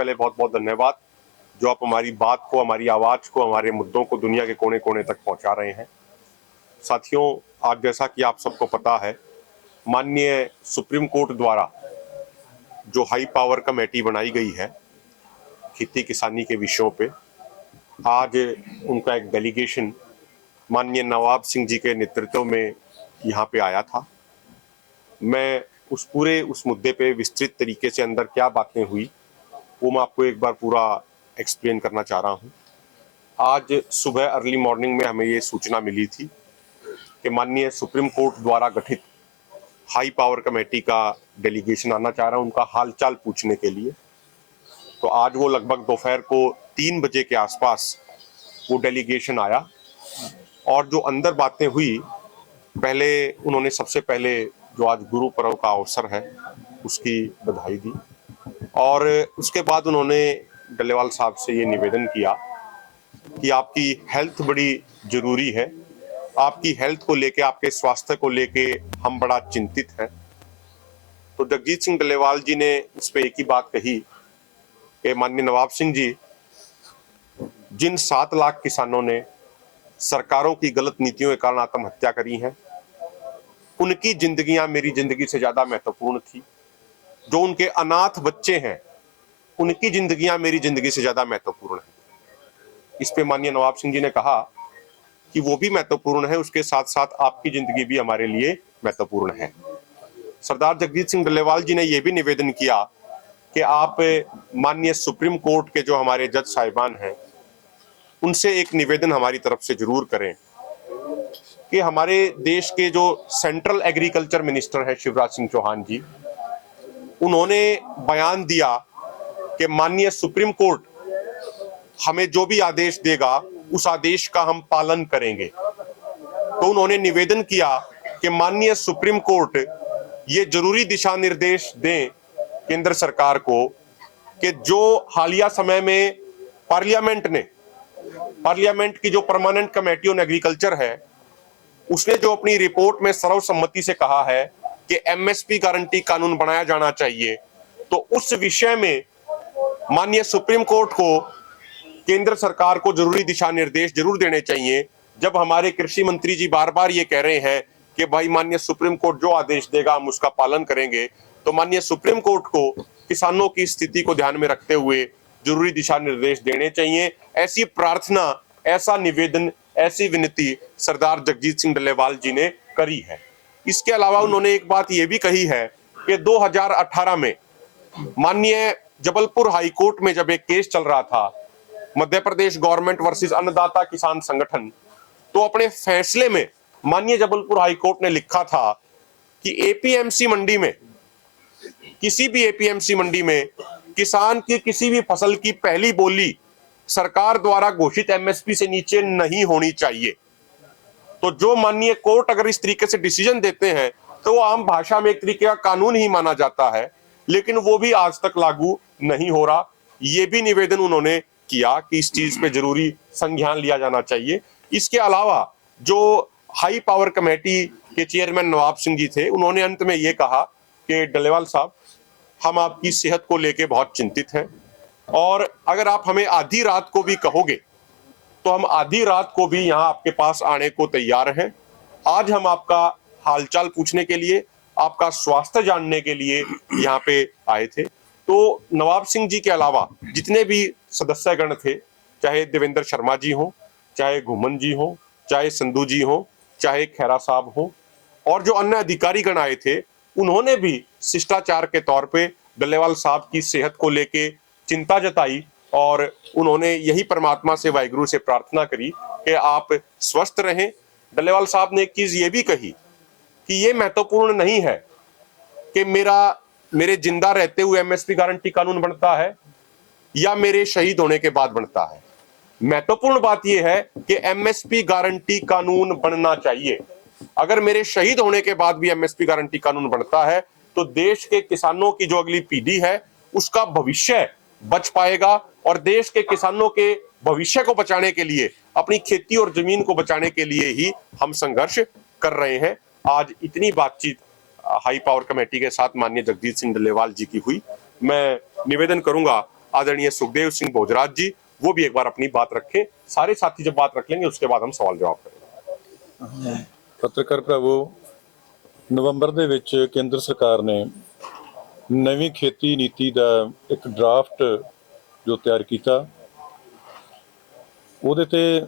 पहले बहुत बहुत धन्यवाद जो आप हमारी बात को, हमारी आवाज को, हमारे मुद्दों को दुनिया के कोने कोने तक पहुंचा रहे हैं। साथियों, आज जैसा कि आप सबको पता है, माननीय सुप्रीम कोर्ट द्वारा जो हाई पावर कमेटी बनाई गई है खेती किसानी के विषयों पे, आज उनका एक डेलीगेशन माननीय नवाब सिंह जी के नेतृत्व में यहाँ पे आया था। मैं उस मुद्दे पे विस्तृत तरीके से अंदर क्या बातें हुई वो मैं आपको एक बार पूरा एक्सप्लेन करना चाह रहा हूँ। आज सुबह अर्ली मॉर्निंग में हमें ये सूचना मिली थी कि माननीय सुप्रीम कोर्ट द्वारा गठित हाई पावर कमेटी का डेलीगेशन आना चाह रहा है उनका हालचाल पूछने के लिए। तो आज वो लगभग दोपहर को 3 बजे के आसपास वो डेलीगेशन आया और जो अंदर बातें हुई, पहले उन्होंने सबसे पहले जो आज गुरु पर्व का अवसर है उसकी बधाई दी और उसके बाद उन्होंने डल्लेवाल साहब से ये निवेदन किया कि आपकी हेल्थ बड़ी जरूरी है, आपकी हेल्थ को लेके, आपके स्वास्थ्य को लेके हम बड़ा चिंतित हैं। तो जगजीत सिंह डल्लेवाल जी ने उस पर एक ही बात कही कि माननीय नवाब सिंह जी, जिन 7 लाख किसानों ने सरकारों की गलत नीतियों के कारण आत्महत्या करी हैं, उनकी जिंदगियां मेरी जिंदगी से ज्यादा महत्वपूर्ण थी। जो उनके अनाथ बच्चे हैं, उनकी जिंदगियां मेरी जिंदगी से ज्यादा महत्वपूर्ण है। इस पे माननीय नवाब सिंह जी ने कहा कि वो भी महत्वपूर्ण है, उसके साथ साथ आपकी जिंदगी भी हमारे लिए महत्वपूर्ण है। सरदार जगजीत सिंह डल्लेवाल जी ने यह भी निवेदन किया कि आप माननीय सुप्रीम कोर्ट के जो हमारे जज साहिबान हैं उनसे एक निवेदन हमारी तरफ से जरूर करें कि हमारे देश के जो सेंट्रल एग्रीकल्चर मिनिस्टर है शिवराज सिंह चौहान जी, उन्होंने बयान दिया कि माननीय सुप्रीम कोर्ट हमें जो भी आदेश देगा उस आदेश का हम पालन करेंगे। तो उन्होंने निवेदन किया कि माननीय सुप्रीम कोर्ट ये जरूरी दिशा निर्देश दें केंद्र सरकार को कि जो हालिया समय में पार्लियामेंट की जो परमानेंट कमेटी ऑन एग्रीकल्चर है उसने जो अपनी रिपोर्ट में सर्वसम्मति से कहा है कि एमएसपी गारंटी कानून बनाया जाना चाहिए, तो उस विषय में माननीय सुप्रीम कोर्ट को केंद्र सरकार को जरूरी दिशा निर्देश जरूर देने चाहिए। जब हमारे कृषि मंत्री जी बार बार ये कह रहे हैं कि भाई माननीय सुप्रीम कोर्ट जो आदेश देगा हम उसका पालन करेंगे, तो माननीय सुप्रीम कोर्ट को किसानों की स्थिति को ध्यान में रखते हुए जरूरी दिशा निर्देश देने चाहिए। ऐसी प्रार्थना, ऐसा निवेदन, ऐसी विनती सरदार जगजीत सिंह डल्लेवाल जी ने करी है। इसके अलावा उन्होंने एक बात यह भी कही है कि 2018 में माननीय जबलपुर हाई कोर्ट में जब एक केस चल रहा था, मध्य प्रदेश गवर्नमेंट वर्सेस अन्नदाता किसान संगठन, तो अपने फैसले में माननीय जबलपुर हाई कोर्ट ने लिखा था कि एपीएमसी मंडी में, किसी भी एपीएमसी मंडी में किसान की किसी भी फसल की पहली बोली सरकार द्वारा घोषित एमएसपी से नीचे नहीं होनी चाहिए। तो जो माननीय कोर्ट अगर इस तरीके से डिसीजन देते हैं तो वो आम भाषा में एक तरीके का कानून ही माना जाता है, लेकिन वो भी आज तक लागू नहीं हो रहा। ये भी निवेदन उन्होंने किया कि इस चीज पे जरूरी संज्ञान लिया जाना चाहिए। इसके अलावा जो हाई पावर कमेटी के चेयरमैन नवाब सिंह जी थे, उन्होंने अंत में ये कहा कि डल्लेवाल साहब, हम आपकी सेहत को लेके बहुत चिंतित हैं और अगर आप हमें आधी रात को भी कहोगे तो हम आधी रात को भी यहाँ आपके पास आने को तैयार हैं। आज हम आपका हालचाल पूछने के लिए, आपका स्वास्थ्य जानने के लिए यहाँ पे आए थे। तो नवाब सिंह जी के अलावा जितने भी सदस्यगण थे, चाहे देवेंद्र शर्मा जी हो, चाहे घुमन जी हो, चाहे संधू जी हो, चाहे खैरा साहब हो, और जो अन्य अधिकारी गण आए थे, उन्होंने भी शिष्टाचार के तौर पे डल्लेवाल साहब की सेहत को लेके चिंता जताई और उन्होंने यही परमात्मा से, वाहिगुरु से प्रार्थना करी कि आप स्वस्थ रहें। डल्लेवाल साहब ने एक चीज ये भी कही कि ये महत्वपूर्ण नहीं है कि मेरे जिंदा रहते हुए एमएसपी गारंटी कानून बनता है या मेरे शहीद होने के बाद बनता है। महत्वपूर्ण बात यह है कि एमएसपी गारंटी कानून बनना चाहिए। अगर मेरे शहीद होने के बाद भी एमएसपी गारंटी कानून बनता है तो देश के किसानों की जो अगली पीढ़ी है उसका भविष्य बच पाएगा और देश के किसानों के भविष्य को बचाने के लिए, अपनी खेती और जमीन को बचाने के लिए ही हम संघर्ष कर रहे हैं। आज इतनी बातचीत हाई पावर कमेटी के साथ माननीय जगजीत सिंह डल्लेवाल जी की हुई। मैं निवेदन करूंगा आदरणीय सुखदेव सिंह भोजराज जी, वो भी एक बार अपनी बात रखें। सारे साथी जब बात रख लेंगे उसके बाद हम सवाल जवाब करेंगे। पत्रकार भरावो, नवंबर ਦੇ ਵਿੱਚ ਕੇਂਦਰ ਸਰਕਾਰ ਨੇ ਨਵੀਂ ਖੇਤੀ ਨੀਤੀ ਦਾ ਇੱਕ ਡਰਾਫਟ ਜੋ ਤਿਆਰ ਕੀਤਾ, ਉਹਦੇ ਤੇ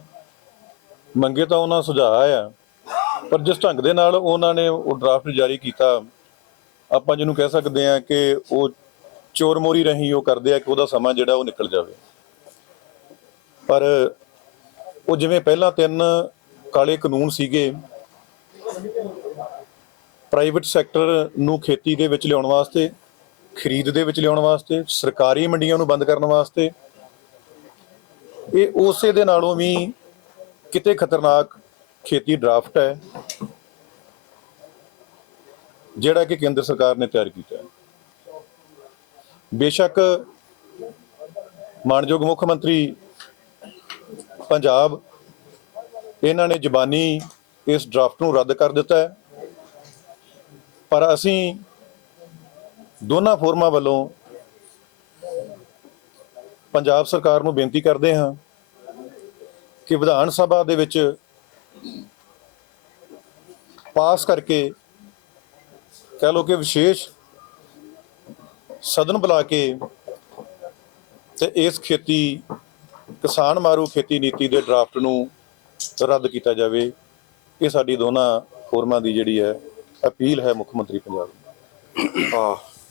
ਮੰਗੇ ਤਾਂ ਉਹਨਾਂ ਸੁਝਾਅ ਆ, ਪਰ ਜਿਸ ਢੰਗ ਦੇ ਨਾਲ ਉਹਨਾਂ ਨੇ ਉਹ ਡਰਾਫਟ ਜਾਰੀ ਕੀਤਾ, ਆਪਾਂ ਜਿਹਨੂੰ ਕਹਿ ਸਕਦੇ ਆ ਕਿ ਉਹ ਚੋਰ ਮੋਰੀ ਰਾਹੀਂ ਉਹ ਕਰਦੇ ਆ ਕਿ ਉਹਦਾ ਸਮਾਂ ਜਿਹੜਾ ਉਹ ਨਿਕਲ ਜਾਵੇ। ਪਰ ਉਹ ਜਿਵੇਂ ਪਹਿਲਾਂ 3 ਕਾਲੇ ਕਾਨੂੰਨ ਸੀਗੇ ਪ੍ਰਾਈਵੇਟ ਸੈਕਟਰ ਨੂੰ ਖੇਤੀ ਦੇ ਵਿੱਚ ਲਿਆਉਣ ਵਾਸਤੇ, ਖਰੀਦ ਦੇ ਵਿੱਚ ਲਿਆਉਣ ਵਾਸਤੇ, ਸਰਕਾਰੀ ਮੰਡੀਆਂ ਨੂੰ ਬੰਦ ਕਰਨ ਵਾਸਤੇ, ਇਹ ਉਸੇ ਦੇ ਨਾਲੋਂ ਵੀ ਕਿਤੇ ਖਤਰਨਾਕ ਖੇਤੀ ਡਰਾਫਟ ਹੈ ਜਿਹੜਾ ਕਿ ਕੇਂਦਰ ਸਰਕਾਰ ਨੇ ਤਿਆਰ ਕੀਤਾ ਹੈ। ਬੇਸ਼ੱਕ ਮਾਨਯੋਗ ਮੁੱਖ ਮੰਤਰੀ ਪੰਜਾਬ ਇਹਨਾਂ ਨੇ ਜ਼ਬਾਨੀ ਇਸ ਡਰਾਫਟ ਨੂੰ ਰੱਦ ਕਰ ਦਿੱਤਾ ਹੈ, ਪਰ ਅਸੀਂ ਦੋਨਾਂ ਫੋਰਮਾਂ ਵੱਲੋਂ ਪੰਜਾਬ ਸਰਕਾਰ ਨੂੰ ਬੇਨਤੀ ਕਰਦੇ ਹਾਂ ਕਿ ਵਿਧਾਨ ਸਭਾ ਦੇ ਵਿੱਚ ਪਾਸ ਕਰਕੇ, ਕਹਿ ਲਓ ਕਿ ਵਿਸ਼ੇਸ਼ ਸਦਨ ਬੁਲਾ ਕੇ ਤੇ ਇਸ ਖੇਤੀ ਕਿਸਾਨ ਮਾਰੂ ਖੇਤੀ ਨੀਤੀ ਦੇ ਡਰਾਫਟ ਨੂੰ ਰੱਦ ਕੀਤਾ ਜਾਵੇ। ਇਹ ਸਾਡੀ ਦੋਨਾਂ ਫੋਰਮਾਂ ਦੀ ਜਿਹੜੀ ਹੈ अपील है मुख्य मंत्री पंजाब।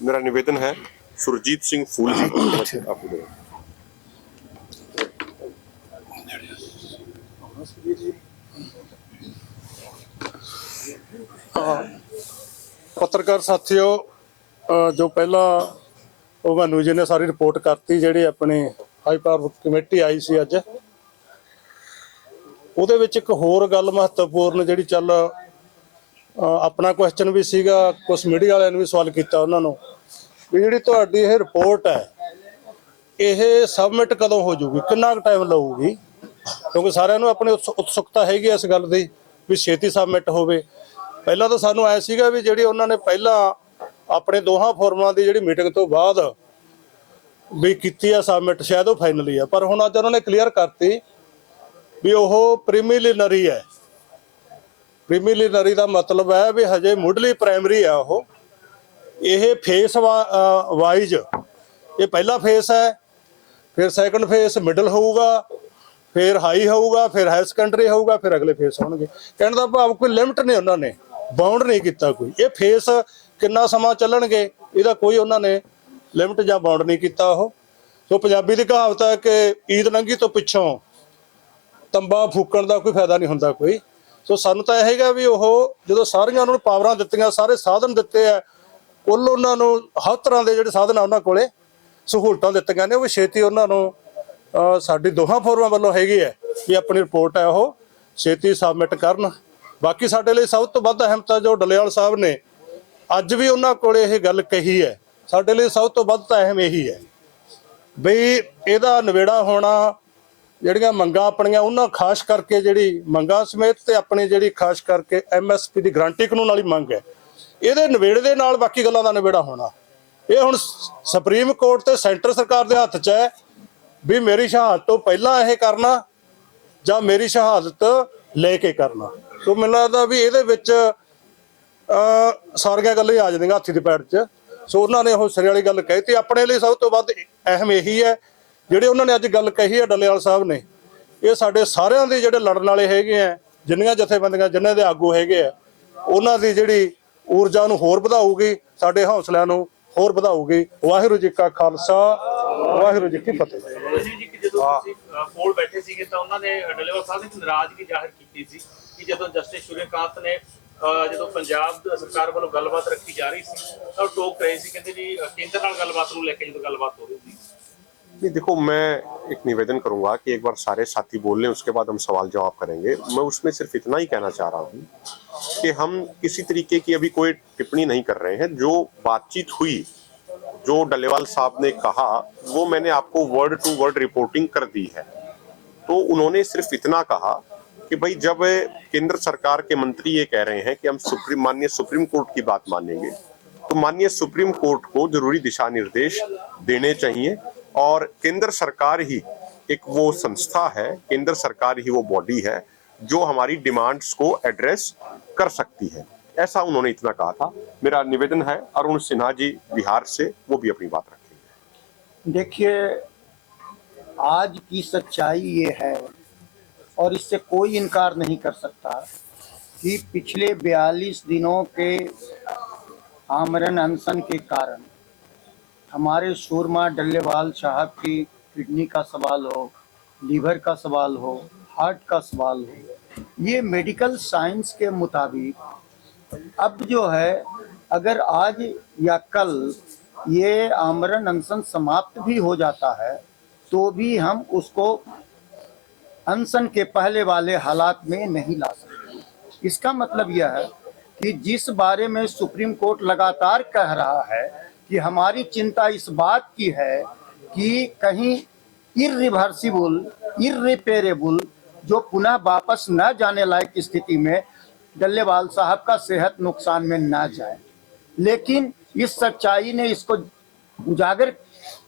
मेरा निवेदन है सुरजीत सिंह फूल जी, आपको पत्रकार साथियों, जो पहला भानू जी ने सारी रिपोर्ट करती जी अपनी हाई पावर कमेटी आई सी अज, ਉਹਦੇ ਵਿੱਚ ਇੱਕ ਹੋਰ ਗੱਲ ਮਹੱਤਵਪੂਰਨ ਜਿਹੜੀ ਚੱਲ ਆਪਣਾ ਕੁਐਸਚਨ ਵੀ ਸੀਗਾ, ਕੁਝ ਮੀਡੀਆ ਵਾਲਿਆਂ ਨੇ ਵੀ ਸਵਾਲ ਕੀਤਾ ਉਹਨਾਂ ਨੂੰ ਵੀ ਜਿਹੜੀ ਤੁਹਾਡੀ ਇਹ ਰਿਪੋਰਟ ਹੈ ਇਹ ਸਬਮਿਟ ਕਦੋਂ ਹੋ ਜਾਊਗੀ, ਕਿੰਨਾ ਕੁ ਟਾਈਮ ਲਊਗੀ, ਕਿਉਂਕਿ ਸਾਰਿਆਂ ਨੂੰ ਆਪਣੀ ਉਤਸੁਕਤਾ ਹੈਗੀ ਇਸ ਗੱਲ ਦੀ ਵੀ ਛੇਤੀ ਸਬਮਿਟ ਹੋਵੇ। ਪਹਿਲਾਂ ਤਾਂ ਸਾਨੂੰ ਆਇਆ ਸੀਗਾ ਵੀ ਜਿਹੜੀ ਉਹਨਾਂ ਨੇ ਪਹਿਲਾਂ ਆਪਣੇ ਦੋਹਾਂ ਫੋਰਮਾਂ ਦੀ ਜਿਹੜੀ ਮੀਟਿੰਗ ਤੋਂ ਬਾਅਦ ਵੀ ਕੀਤੀ ਆ ਸਬਮਿਟ, ਸ਼ਾਇਦ ਉਹ ਫਾਈਨਲੀ ਆ, ਪਰ ਹੁਣ ਅੱਜ ਉਹਨਾਂ ਨੇ ਕਲੀਅਰ ਕਰਤੀ ਵੀ ਉਹ ਪ੍ਰੀਲਿਮਿਨਰੀ ਹੈ। ਪ੍ਰੀਲਿਮਿਨਰੀ ਦਾ ਮਤਲਬ ਹੈ ਵੀ ਹਜੇ ਮੁੱਢਲੀ ਪ੍ਰਾਇਮਰੀ ਆ ਉਹ, ਇਹ ਫੇਸ ਵਾਈਜ਼ ਇਹ ਪਹਿਲਾ ਫੇਸ ਹੈ, ਫਿਰ ਸੈਕੰਡ ਫੇਸ ਮਿਡਲ ਹੋਊਗਾ, ਫਿਰ ਹਾਈ ਹੋਊਗਾ, ਫਿਰ ਹਾਈ ਸੈਕੰਡਰੀ ਹੋਊਗਾ, ਫਿਰ ਅਗਲੇ ਫੇਸ ਹੋਣਗੇ। ਕਹਿਣ ਦਾ ਭਾਵ ਕੋਈ ਲਿਮਟ ਨਹੀਂ, ਉਹਨਾਂ ਨੇ ਬਾਉਂਡ ਨਹੀਂ ਕੀਤਾ ਕੋਈ, ਇਹ ਫੇਸ ਕਿੰਨਾ ਸਮਾਂ ਚੱਲਣਗੇ ਇਹਦਾ ਕੋਈ ਉਹਨਾਂ ਨੇ ਲਿਮਟ ਜਾਂ ਬਾਉਂਡ ਨਹੀਂ ਕੀਤਾ ਉਹ। ਸੋ ਪੰਜਾਬੀ ਦੀ ਕਹਾਵਤ ਹੈ ਕਿ ਈਦ ਲੰਘੀ ਤੋਂ ਪਿੱਛੋਂ ਤੰਬਾ ਫੂਕਣ ਦਾ ਕੋਈ ਫਾਇਦਾ ਨਹੀਂ ਹੁੰਦਾ ਕੋਈ। ਸੋ ਸਾਨੂੰ ਤਾਂ ਇਹ ਹੈਗਾ ਵੀ ਉਹ ਜਦੋਂ ਸਾਰੀਆਂ ਉਹਨਾਂ ਨੂੰ ਪਾਵਰਾਂ ਦਿੱਤੀਆਂ, ਸਾਰੇ ਸਾਧਨ ਦਿੱਤੇ ਆ, ਕੁੱਲ ਉਹਨਾਂ ਨੂੰ ਹਰ ਤਰ੍ਹਾਂ ਦੇ ਜਿਹੜੇ ਸਾਧਨ ਆ ਉਹਨਾਂ ਕੋਲੇ ਸਹੂਲਤਾਂ ਦਿੱਤੀਆਂ ਨੇ, ਉਹ ਵੀ ਛੇਤੀ ਉਹਨਾਂ ਨੂੰ ਸਾਡੀ ਦੋਹਾਂ ਫੋਰਮਾਂ ਵੱਲੋਂ ਹੈਗੀ ਹੈ ਵੀ ਆਪਣੀ ਰਿਪੋਰਟ ਹੈ ਉਹ ਛੇਤੀ ਸਬਮਿਟ ਕਰਨ। ਬਾਕੀ ਸਾਡੇ ਲਈ ਸਭ ਤੋਂ ਵੱਧ ਅਹਿਮ ਤਾਂ ਜੋ ਡੱਲੇਵਾਲ ਸਾਹਿਬ ਨੇ ਅੱਜ ਵੀ ਉਹਨਾਂ ਕੋਲੇ ਇਹ ਗੱਲ ਕਹੀ ਹੈ, ਸਾਡੇ ਲਈ ਸਭ ਤੋਂ ਵੱਧ ਤਾਂ ਅਹਿਮ ਇਹੀ ਹੈ ਬਈ ਇਹਦਾ ਨਿਬੇੜਾ ਹੋਣਾ, ਜਿਹੜੀਆਂ ਮੰਗਾਂ ਆਪਣੀਆਂ ਉਹਨਾਂ ਖਾਸ ਕਰਕੇ ਜਿਹੜੀ ਮੰਗਾਂ ਸਮੇਤ ਤੇ ਆਪਣੀ ਜਿਹੜੀ ਖਾਸ ਕਰਕੇ MSP ਦੀ ਗਰੰਟੀ ਕਾਨੂੰਨ ਵਾਲੀ ਮੰਗ ਹੈ, ਇਹਦੇ ਨਿਬੇੜੇ ਦੇ ਨਾਲ ਬਾਕੀ ਗੱਲਾਂ ਦਾ ਨਿਬੇੜਾ ਹੋਣਾ। ਇਹ ਹੁਣ ਸੁਪਰੀਮ ਕੋਰਟ ਤੇ ਸੈਂਟਰ ਸਰਕਾਰ ਦੇ ਹੱਥ 'ਚ ਹੈ ਵੀ ਮੇਰੀ ਸ਼ਹਾਦਤ ਤੋਂ ਪਹਿਲਾਂ ਇਹ ਕਰਨਾ ਜਾਂ ਮੇਰੀ ਸ਼ਹਾਦਤ ਲੈ ਕੇ ਕਰਨਾ। ਸੋ ਮੈਨੂੰ ਲੱਗਦਾ ਵੀ ਇਹਦੇ ਵਿੱਚ ਸਾਰੀਆਂ ਗੱਲਾਂ ਹੀ ਆ ਜਾਂਦੀਆਂ ਹਾਥੀ ਦੇ ਪੈਰ 'ਚ। ਸੋ ਉਹਨਾਂ ਨੇ ਉਹ ਸਿਰੇ ਵਾਲੀ ਗੱਲ ਕਹੀ, ਆਪਣੇ ਲਈ ਸਭ ਤੋਂ ਵੱਧ ਅਹਿਮ ਇਹੀ ਹੈ ਜਿਹੜੇ ਉਹਨਾਂ ਨੇ ਅੱਜ ਗੱਲ ਕਹੀ ਹੈ ਡੱਲੇਵਾਲ ਸਾਹਿਬ ਨੇ, ਇਹ ਸਾਡੇ ਸਾਰਿਆਂ ਦੇ ਜਿਹੜੇ ਲੜਨ ਵਾਲੇ ਹੈਗੇ ਆ, ਜਿੰਨੀਆਂ ਜਥੇਬੰਦੀਆਂ ਜਿਨ੍ਹਾਂ ਦੇ ਆਗੂ ਹੈਗੇ ਆ, ਉਹਨਾਂ ਦੀ ਜਿਹੜੀ ਊਰਜਾ ਨੂੰ ਹੋਰ ਵਧਾਊਗੀ, ਸਾਡੇ ਹੌਸਲਿਆਂ ਨੂੰ ਹੋਰ ਵਧਾਊਗੀ। ਵਾਹਿਗੁਰੂ ਜੀ ਕਾ ਖਾਲਸਾ, ਵਾਹਿਗੁਰੂ ਜੀ ਕੀ ਫਤਿਹ। ਜਦੋਂ ਤੁਸੀਂ ਕੋਲ ਬੈਠੇ ਸੀਗੇ ਤਾਂ ਉਹਨਾਂ ਨੇ ਡੱਲੇਵਾਲ ਸਾਹਿਬ ਨੇ ਨਾਰਾਜ਼ਗੀ ਜ਼ਾਹਿਰ ਕੀਤੀ ਸੀ ਕਿ ਜਦੋਂ ਜਸਟਿਸ ਸੂਰਿਆਕਾਂਤ ਨੇ ਜਦੋਂ ਪੰਜਾਬ ਸਰਕਾਰ ਵੱਲੋਂ ਗੱਲਬਾਤ ਰੱਖੀ ਜਾ ਰਹੀ ਸੀ ਤਾਂ ਟੋਕ ਰਹੇ ਸੀ, ਕਹਿੰਦੇ ਵੀ ਕੇਂਦਰ ਨਾਲ ਗੱਲਬਾਤ ਨੂੰ ਲੈ ਕੇ ਜਦੋਂ ਗੱਲਬਾਤ ਹੋ ਰਹੀ ਸੀ। नहीं देखो, मैं एक निवेदन करूंगा कि एक बार सारे साथी बोल लें, उसके बाद हम सवाल जवाब करेंगे। मैं उसमें सिर्फ इतना ही कहना चाह रहा हूं कि हम किसी तरीके की अभी कोई टिप्पणी नहीं कर रहे हैं। जो बातचीत हुई, जो डल्लेवाल साहब ने कहा, वो मैंने आपको वर्ड टू वर्ड रिपोर्टिंग कर दी है। तो उन्होंने सिर्फ इतना कहा कि भाई जब केंद्र सरकार के मंत्री ये कह रहे हैं कि हम माननीय सुप्रीम कोर्ट की बात मानेंगे, तो माननीय सुप्रीम कोर्ट को जरूरी दिशा निर्देश देने चाहिए और केंद्र सरकार ही एक वो संस्था है, केंद्र सरकार ही वो बॉडी है जो हमारी डिमांड्स को एड्रेस कर सकती है, ऐसा उन्होंने इतना कहा था। मेरा निवेदन है अरुण सिन्हा जी बिहार से, वो भी अपनी बात रखेंगे। देखिए, आज की सच्चाई ये है और इससे कोई इनकार नहीं कर सकता कि पिछले 42 दिनों के आमरण अनशन के कारण हमारे सूरमा डल्लेवाल साहब की किडनी का सवाल हो, लीवर का सवाल हो, हार्ट का सवाल हो, ये मेडिकल साइंस के मुताबिक अब जो है, अगर आज या कल ये आमरण अनशन समाप्त भी हो जाता है तो भी हम उसको अनशन के पहले वाले हालात में नहीं ला सकते। इसका मतलब यह है कि जिस बारे में सुप्रीम कोर्ट लगातार कह रहा है कि हमारी चिंता इस बात की है कि कहीं इरिवर्सिबल, इरिपेरेबल, जो पुनः वापस न जाने लायक स्थिति में डल्लेवाल साहब का सेहत नुकसान में ना जाए, लेकिन इस सच्चाई ने इसको उजागर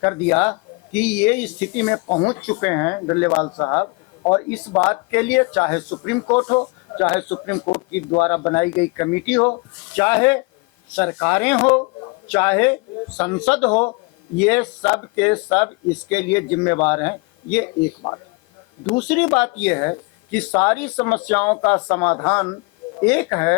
कर दिया कि ये स्थिति में पहुंच चुके हैं डल्लेवाल साहब, और इस बात के लिए चाहे सुप्रीम कोर्ट हो, चाहे सुप्रीम कोर्ट की द्वारा बनाई गई कमेटी हो, चाहे सरकारें हो, चाहे संसद हो, ये सब के सब इसके लिए जिम्मेवार हैं। ये एक बात है। दूसरी बात ये है कि सारी समस्याओं का समाधान एक है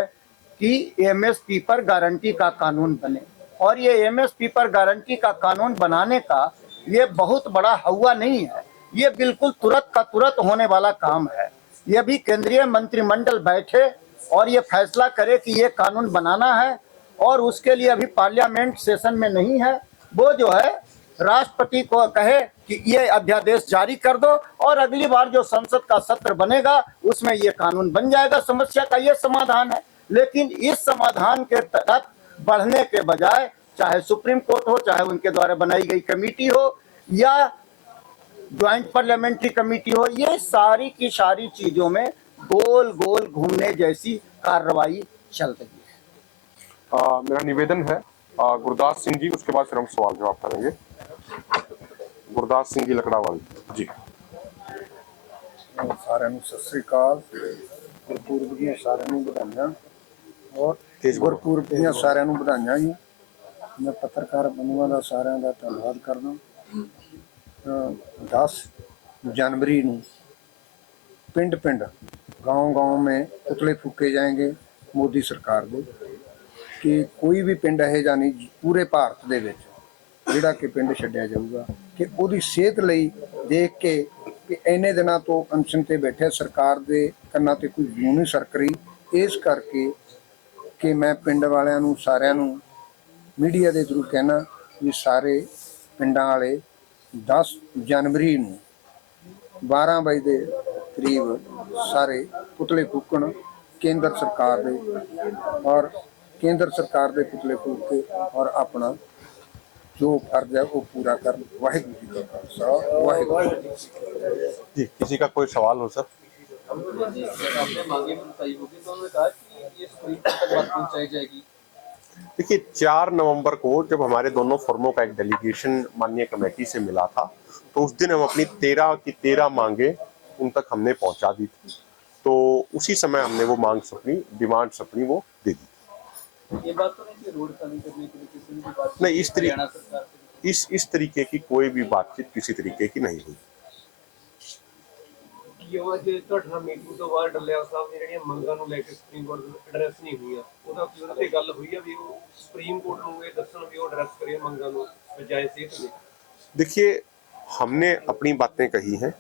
कि एमएसपी पर गारंटी का कानून बने, और ये एमएसपी पर गारंटी का कानून बनाने का ये बहुत बड़ा हवा नहीं है, ये बिल्कुल तुरंत का तुरंत होने वाला काम है। ये भी केंद्रीय मंत्रिमंडल बैठे और ये फैसला करे कि ये कानून बनाना है, और उसके लिए अभी पार्लियामेंट सेशन में नहीं है, वो जो है राष्ट्रपति को कहे कि ये अध्यादेश जारी कर दो, और अगली बार जो संसद का सत्र बनेगा उसमें ये कानून बन जाएगा। समस्या का ये समाधान है। लेकिन इस समाधान के तहत बढ़ने के बजाय, चाहे सुप्रीम कोर्ट हो, चाहे उनके द्वारा बनाई गई कमेटी हो, या ज्वाइंट पार्लियामेंट्री कमेटी हो, ये सारी की सारी चीजों में गोल गोल घूमने जैसी कार्रवाई चल रही है। मेरा निवेदन है गुरदास सिंह जी, उसके बाद फिर हम सवाल जवाब करेंगे। गुरदास सिंह जी लकड़ावाल जी। साਰਿਆਂ ਨੂੰ ਸਤਿ ਸ੍ਰੀ ਅਕਾਲ। ਗੁਰਪੁਰਬ ਦੀਆਂ ਸਾਰਿਆਂ ਨੂੰ ਵਧਾਈਆਂ, ਔਰ ਗੁਰਪੁਰਬ ਦੀਆਂ ਸਾਰਿਆਂ ਨੂੰ ਵਧਾਈਆਂ ਜੀ। मैं पत्रकार बंधुओं का सारिਆਂ का धन्यवाद करदा। 10 जनवरी ਨੂੰ पिंड पिंड गांव गांव में पुतले फूके जाएंगे मोदी सरकार दे, कि कोई भी पिंड है या नहीं पूरे भारत दे विच जिहड़ा कि पिंड छड्डिया जाऊगा, कि उहदी सेहत लई देख के कि इन्ने दिनों तो अनशन ते बैठे सरकार दे कन्नां ते कोई जूं नहीं सरक रही, इस करके कि मैं पिंड वालियां नूं सारिਆਂ ਨੂੰ मीडिया के थ्रू कहना भी सारे पिंडां वाले 10 जनवरी ਨੂੰ 12 बजे के करीब सारे पुतले फूकण केंद्र सरकार दे, और केंद्र सरकार दे पुतले फूक के और अपना जो फर्ज है वो पूरा कर। वाहिगुरू जी का खालसा, वाहिगुरू जी। किसी का कोई सवाल हो सर? आपने मांगे में बताई होगी, तो उन्होंने कहा कि ये सुप्रीम कोर्ट तक बात पहुंचाई जाएगी। देखिए, 4 नवंबर को जब हमारे दोनों फर्मों का एक डेलीगेशन माननीय कमेटी से मिला था, तो उस दिन हम अपनी 13 की 13 मांगे उन तक हमने पहुंचा दी थी। तो उसी समय हमने वो डिमांड्स अपनी वो दे दी। ये बात तो नहीं कि रोड खाली करने के लिए किसी ने भी बात नहीं, हरियाणा सरकार से इस तरीके की कोई भी बातचीत किसी तरीके की नहीं हुई। ਕਿ ਉਹ ਜੇ ਤੁਹਾਡਾ ਮੀਟਿੰਗ ਤੋਂ ਬਾਅਦ ਡੱਲੇਵਾਲ ਸਾਹਿਬ ਦੀਆਂ ਜਿਹੜੀਆਂ ਮੰਗਾਂ ਨੂੰ ਲੈ ਕੇ ਸੁਪਰੀਮ ਕੋਰਟ ਨੂੰ ਐਡਰੈਸ ਨਹੀਂ ਹੋਈਆਂ, ਉਹਦਾ ਕੀ ਉਹਨਾਂ ਤੇ ਗੱਲ ਹੋਈ ਆ ਵੀ ਉਹ ਸੁਪਰੀਮ ਕੋਰਟ ਨੂੰ ਇਹ ਦੱਸਣ ਵੀ ਉਹ ਐਡਰੈਸ ਕਰੇ ਮੰਗਾਂ ਨੂੰ ਬਜਾਏ ਸਿਹਤ ਦੇ? देखिए, हमने अपनी बातें कही हैं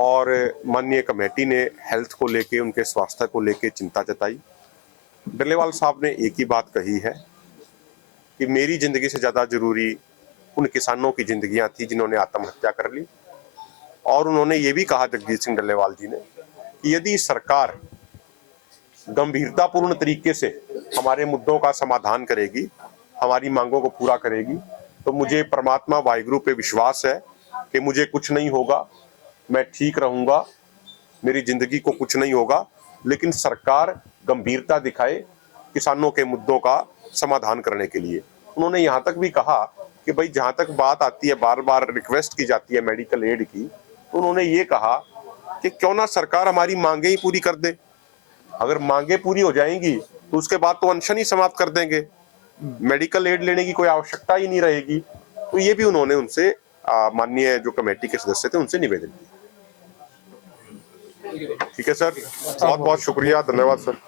और माननीय कमेटी ने हेल्थ को लेके, उनके स्वास्थ्य को लेके चिंता जताई। डल्लेवाल साहब ने एक ही बात कही है कि मेरी जिंदगी से ज़्यादा जरूरी उन किसानों की जिंदगियां थी जिन्होंने आत्महत्या कर ली। और उन्होंने ये भी कहा, जगजीत सिंह डल्लेवाल जी ने, कि यदि सरकार गंभीरतापूर्ण तरीके से हमारे मुद्दों का समाधान करेगी, हमारी मांगों को पूरा करेगी, तो मुझे परमात्मा वाहिगुरु पे विश्वास है कि मुझे कुछ नहीं होगा, मैं ठीक रहूंगा, मेरी जिंदगी को कुछ नहीं होगा। लेकिन सरकार गंभीरता दिखाए किसानों के मुद्दों का समाधान करने के लिए। उन्होंने यहाँ तक भी कहा कि भाई जहां तक बात आती है, बार बार रिक्वेस्ट की जाती है मेडिकल एड की, तो उन्होंने ये कहा कि क्यों ना सरकार हमारी मांगे ही पूरी कर दे। अगर मांगे पूरी हो जाएंगी तो उसके बाद तो अनशन ही समाप्त कर देंगे, मेडिकल एड लेने की कोई आवश्यकता ही नहीं रहेगी। तो ये भी उन्होंने उनसे माननीय जो कमेटी के सदस्य थे उनसे निवेदन किया। ठीक है सर, बहुत बहुत शुक्रिया, धन्यवाद सर।